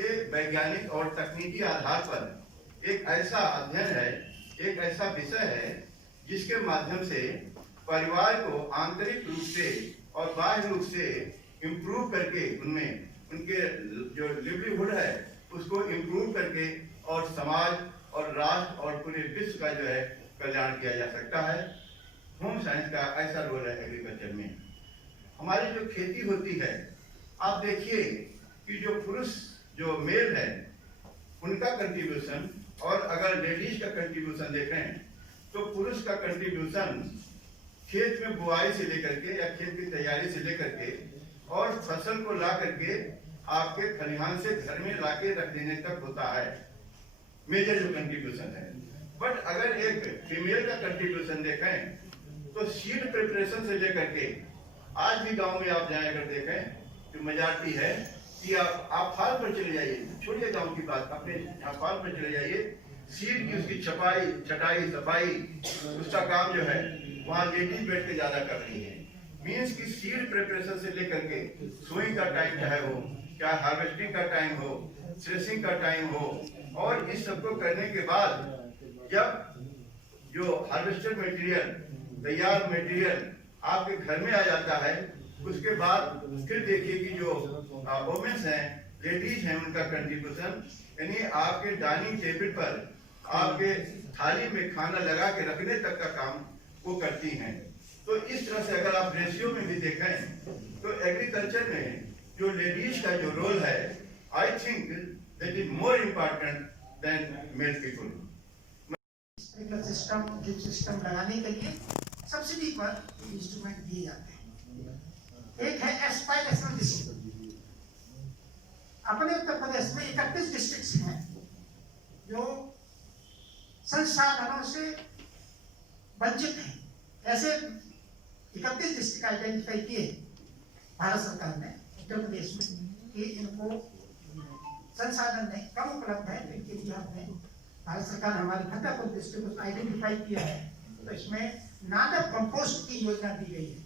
ये वैज्ञानिक और तकनीकी आधार पर एक ऐसा अध्ययन है, एक ऐसा विषय है जिसके माध्यम से परिवार को आंतरिक रूप से और बाह्य रूप से इम्प्रूव करके उनमें उनके जो लिवलीहुड है उसको इम्प्रूव करके और समाज और राष्ट्र और पूरे विश्व का जो है कल्याण किया जा सकता है। होम साइंस का ऐसा रोल है एग्रीकल्चर में। हमारी जो खेती होती है, आप देखिए कि जो पुरुष जो मेल है उनका कंट्रीब्यूशन और अगर लेडीज का कंट्रीब्यूशन देखें तो पुरुष का कंट्रीब्यूशन खेत में बुआई से लेकर के या खेत की तैयारी से लेकर के और फसल को ला करके आपके खलिहान से घर में लाके रख देने तक होता है, मेजर जो कंट्रीब्यूशन है। बट अगर एक फीमेल का कंट्रीब्यूशन देखें तो सीड प्रिपरेशन से लेकर के आज भी गांव में आप जाए अगर देखें तो मेजॉरिटी है कि आप फार्म पर चले जाइए, छोड़िए गांव की बात, अपने फार्म पर चले जाइए, सीड की उसकी छटाई सफाई उसका काम जो है वहाँ लेडीज बैठ के ज्यादा कर रही है। मीन्स की सीड प्रिपरेशन से लेकर के सोइंग का टाइम चाहे हो, क्या हार्वेस्टिंग का टाइम हो, थ्रेसिंग का टाइम हो, और इस सबको करने के बाद जब जो हार्वेस्टेड मटेरियल, तैयार मटेरियल आपके घर में आ जाता है, उसके बाद फिर देखिए कि जो वुमेन्स हैं, लेडीज हैं, उनका कंट्रीब्यूशन यानी आपके डाइनिंग टेबल पर आपके थाली में खाना लगा के रखने तक का काम वो करती हैं। तो इस तरह से अगर आप रेशियो में भी देखें तो एग्रीकल्चर में जो लेडीज का जो रोल है, I think that is more important than male people. System drip system लगाने के लिए सब्सिडी पर इंस्ट्रूमेंट दिए जाते हैं। एक है एस्पाइरेशनल डिस्ट्रिक्ट। अपने उत्तर प्रदेश में 31 डिस्ट्रिक्ट्स हैं जो संसाधनों से वंचित हैं। ऐसे 31 डिस्ट्रिक्ट आइडेंटिफाई किए भारत सरकार ने उत्तर प्रदेश में कि इनको संसाधन नहीं कम उपलब्ध है, तो इनके लिए हमने भारत सरकार हमारे फतेहपुर डिस्ट्रिक्ट को आइडेंटिफाई किया है। तो इसमें नादक कंपोस्ट की योजना दी गई है।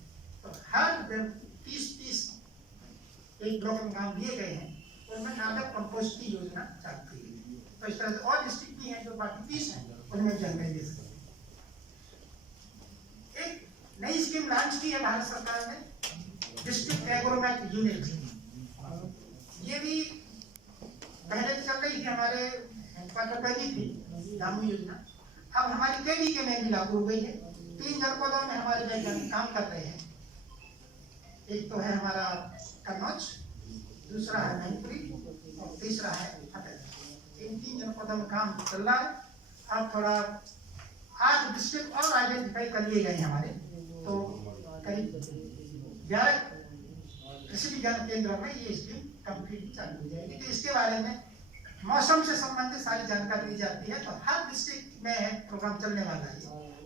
तो हर 30 एक ब्लॉक में काम दिए गए हैं, उनमें नादक कंपोस्ट की योजना चालू की गई। तो इस तरह से और डिस्ट्रिक्ट भी हैं जो बाकी 30 हैं, उनमें जानकारी दे सकते हैं। एक नई स्कीम लॉन्च की है भारत सरकार ने, डिस्ट्रिक्ट एग्रोमेट यूनिट। ये भी पहले चल रही थी, हमारे पहली थी दामू योजना, अब हमारी केडी के में भी लागू हो गई है। 3 जनपदों में हमारे वैज्ञानिक काम कर रहे हैं। एक तो है हमारा कन्नौज, दूसरा है मैनपुरी और तीसरा है फतेहपुर। इन 3 जनपदों में काम चल रहा है। अब थोड़ा 8 डिस्ट्रिक्ट और आइडेंटिफाई कर लिए गए हमारे, तो करीब 11 कृषि विज्ञान केंद्रों में ये स्कीम कंप्लीट चालू हो जाएगी। तो इसके बारे में मौसम से संबंधित सारी जानकारी दी जाती है। तो हर डिस्ट्रिक्ट में प्रोग्राम चलने वाला है।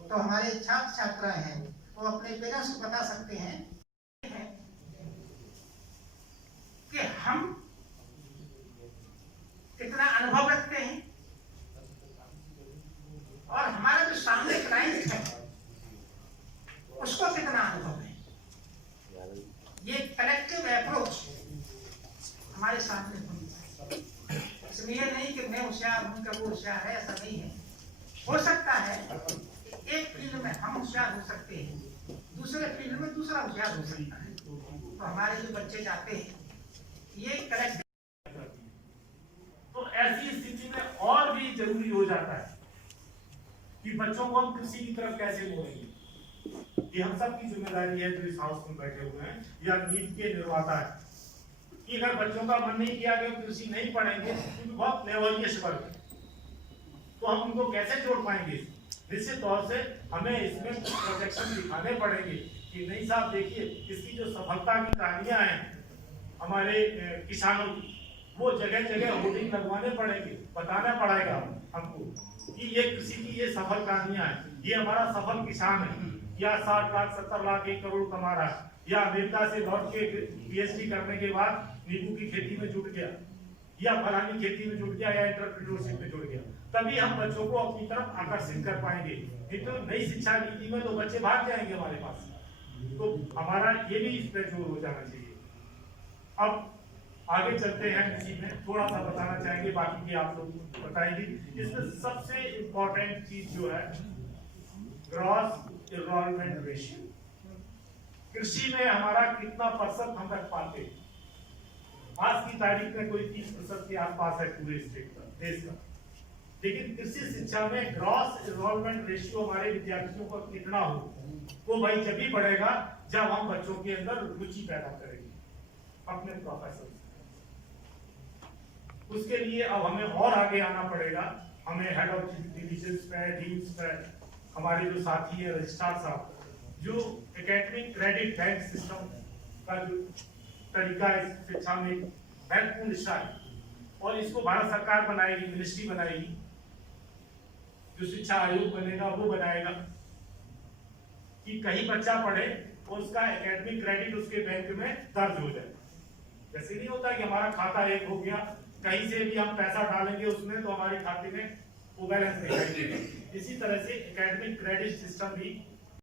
तो हमारे छात्र छात्राएं हैं वो अपने पेरेंट्स को बता सकते हैं कि हम कितना अनुभव रखते हैं और हमारा जो सामने क्लाइंट है उसको कितना अनुभव है। ये कलेक्टिव अप्रोच हमारे सामने होनी चाहिए। इसलिए नहीं कि मैं होशियार हूं कि वो होशियार है, ऐसा नहीं है। हो सकता है एक फील्ड में हम होशियार हो सकते हैं, दूसरे फील्ड में दूसरा होशियार हो सकता है। तो हमारे जो बच्चे जाते हैं ये कलेक्टिव, तो ऐसी स्थिति में और भी जरूरी हो जाता है कि बच्चों को हम कृषि की तरफ कैसे मोड़ेंगे। ये हम सब की जिम्मेदारी है जो इस हाउस में बैठे हुए हैं या नीति के निर्माता है कि अगर बच्चों का मन नहीं किया कि कृषि नहीं पढ़ेंगे, क्योंकि बहुत लेवलियस वर्ग है, तो हम उनको कैसे जोड़ पाएंगे। निश्चित तौर से हमें इसमें प्रोजेक्शन दिखाने पड़ेंगे कि नहीं साहब देखिए इसकी जो सफलता की कहानियां हैं हमारे किसानों की, वो जगह जगह होर्डिंग लगवाने पड़ेंगे, बताना पड़ेगा हमको कि ये कृषि की ये सफल कहानियां हैं, ये हमारा सफल किसान है, या 60 लाख 70 लाख 1 करोड़ कमा रहा है, या अमेरिका से लौट के पीएचडी करने के बाद नींबू की खेती में जुट गया, या फलानी खेती में जुट गया, या एंटरप्रेन्योरशिप में जुट गया। तभी हम बच्चों को अपनी तरफ आकर्षित कर पाएंगे। नहीं तो नई शिक्षा नीति में तो बच्चे भाग जाएंगे हमारे पास। तो हमारा ये भी इस पर जोर हो जाना चाहिए। अब आगे चलते हैं इसी में, थोड़ा सा बताना चाहेंगे, बाकी भी आप लोग बताएंगे। इसमें सबसे इम्पोर्टेंट चीज जो है ग्रॉस इन्वॉल्वमेंट रेशियो, कृषि में हमारा कितना % हम रख पाते हैं। आज की तारीख में कोई 30% के आसपास है पूरे स्टेट का, देश का, लेकिन कृषि शिक्षा में ग्रॉस इन्वॉल्वमेंट रेशियो हमारे विद्यार्थियों का कितना हो, वो भाई जब भी बढ़ेगा जब हम बच्चों के अंदर रुचि पैदा करेंगे अपने प्रोफेशन। उसके लिए अब हमें और आगे आना पड़ेगा, हमें हेड ऑफ डिविजन पे, डीन्स पे, हमारे जो साथी है रजिस्ट्रार साहब, जो एकेडमिक क्रेडिट बैंक सिस्टम का जो तरीका इस शिक्षा में महत्वपूर्ण हिस्सा है, और इसको भारत सरकार बनाएगी, मिनिस्ट्री बनाएगी, जो शिक्षा आयोग बनेगा वो बनाएगा कि कहीं बच्चा पढ़े और उसका एकेडमिक क्रेडिट उसके बैंक में दर्ज हो जाए। जैसे नहीं होता कि हमारा खाता एक हो गया, कहीं से भी हम पैसा डालेंगे उसमें तो हमारे खाते में वो बैलेंस दिखाई देगा। इसी तरह से एकेडमिक क्रेडिट सिस्टम भी